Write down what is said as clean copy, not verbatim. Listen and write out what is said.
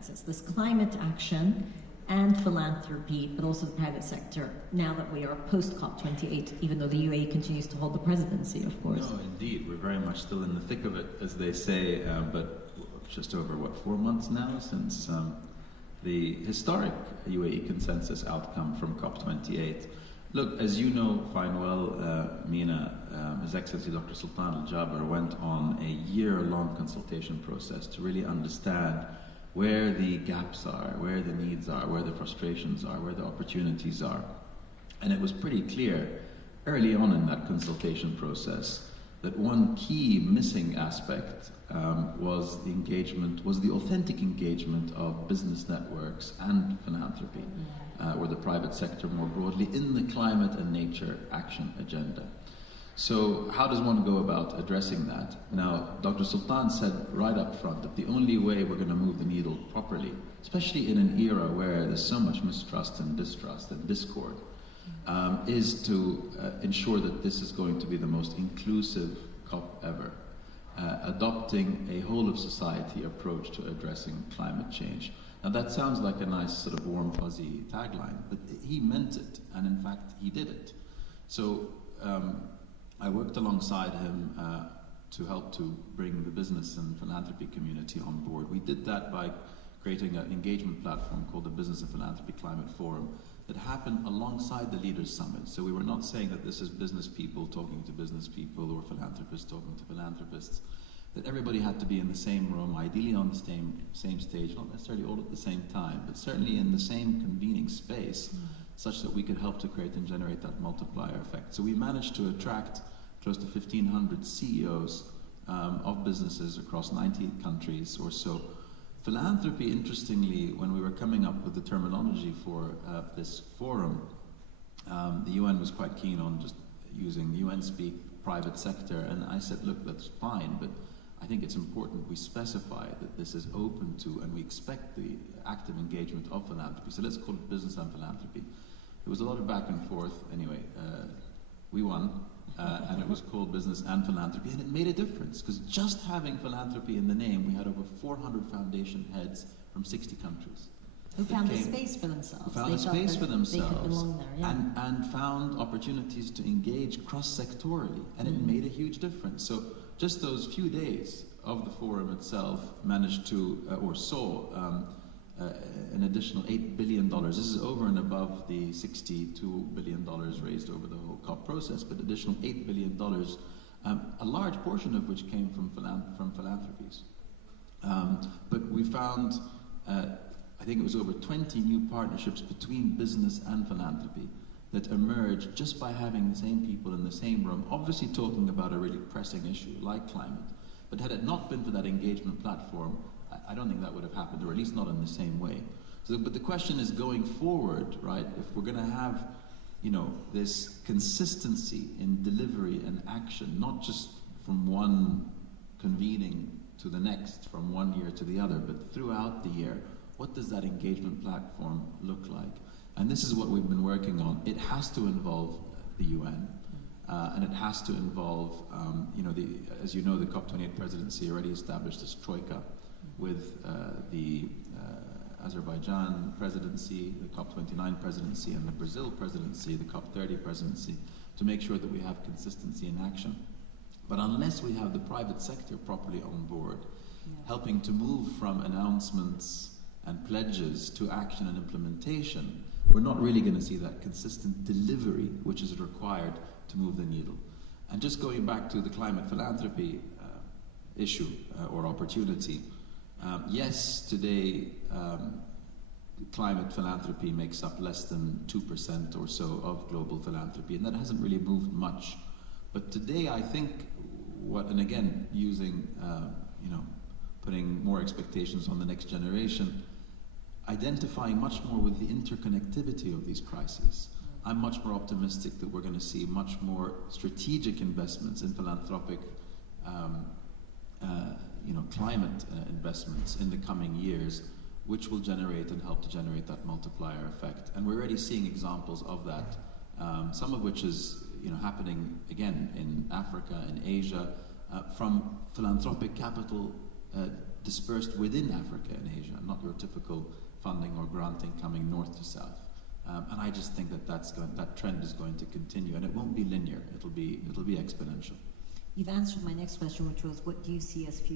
axis, this climate action and philanthropy, but also the private sector, now that we are post-COP28, even though the UAE continues to hold the presidency, of course. No, indeed. We're very much still in the thick of it, as they say, but just over, 4 months now since the historic UAE consensus outcome from COP28. Look, as you know fine well, Mina, His Excellency Dr. Sultan Al-Jaber went on a year-long consultation process to really understand where the gaps are, where the needs are, where the frustrations are, where the opportunities are. And it was pretty clear early on in that consultation process that one key missing aspect was the authentic engagement of business networks and philanthropy, or the private sector more broadly, in the climate and nature action agenda. So how does one go about addressing that? Now, Dr. Sultan said right up front that the only way we're going to move the needle properly, especially in an era where there's so much mistrust and distrust and discord, is to ensure that this is going to be the most inclusive COP ever, adopting a whole-of-society approach to addressing climate change. Now that sounds like a nice sort of warm, fuzzy tagline, but he meant it, and in fact he did it. So I worked alongside him to help to bring the business and philanthropy community on board. We did that by creating an engagement platform called the Business and Philanthropy Climate Forum that happened alongside the Leaders Summit. So we were not saying that this is business people talking to business people or philanthropists talking to philanthropists, that everybody had to be in the same room, ideally on the same stage, not necessarily all at the same time, but certainly in the same convening space, such that we could help to create and generate that multiplier effect. So we managed to attract close to 1,500 CEOs of businesses across 90 countries or so. Philanthropy, interestingly, when we were coming up with the terminology for this forum, the UN was quite keen on just using UN speak, private sector, and I said, look, that's fine, but I think it's important we specify that this is open to, and we expect the active engagement of philanthropy. So let's call it business and philanthropy. There was a lot of back and forth. Anyway, we won, and it was called business and philanthropy, and it made a difference, because just having philanthropy in the name, we had over 400 foundation heads from 60 countries. Who found a space for themselves. Who found a space for themselves. They could belong there, yeah. And found opportunities to engage cross-sectorally, and it made a huge difference. So just those few days of the forum itself managed to, or saw, an additional $8 billion. This is over and above the $62 billion raised over the whole COP process, but additional $8 billion, a large portion of which came from philanthropies. But we found, I think it was over 20 new partnerships between business and philanthropy that emerged just by having the same people in the same room, obviously talking about a really pressing issue like climate. But had it not been for that engagement platform, I don't think that would have happened, or at least not in the same way. So, but the question is, going forward, right, if we're going to have, this consistency in delivery and action, not just from one convening to the next, from one year to the other, but throughout the year, what does that engagement platform look like? And this is what we've been working on. It has to involve the UN, and it has to involve, as you know, the COP28 presidency already established this troika with the Azerbaijan presidency, the COP29 presidency, and the Brazil presidency, the COP30 presidency, to make sure that we have consistency in action. But unless we have the private sector properly on board, helping to move from announcements and pledges to action and implementation, we're not really going to see that consistent delivery which is required to move the needle. And just going back to the climate philanthropy issue or opportunity, yes, today climate philanthropy makes up less than 2% or so of global philanthropy, and that hasn't really moved much. But today I think and again, using, putting more expectations on the next generation, identifying much more with the interconnectivity of these crises. I'm much more optimistic that we're going to see much more strategic investments in philanthropic, climate investments in the coming years, which will generate and help to generate that multiplier effect. And we're already seeing examples of that, some of which is happening again in Africa and Asia, from philanthropic capital dispersed within Africa and Asia, not your typical funding or granting coming north to south. And I just think that that trend is going to continue, and it won't be linear. It'll be exponential. You've answered my next question, which was, what do you see as future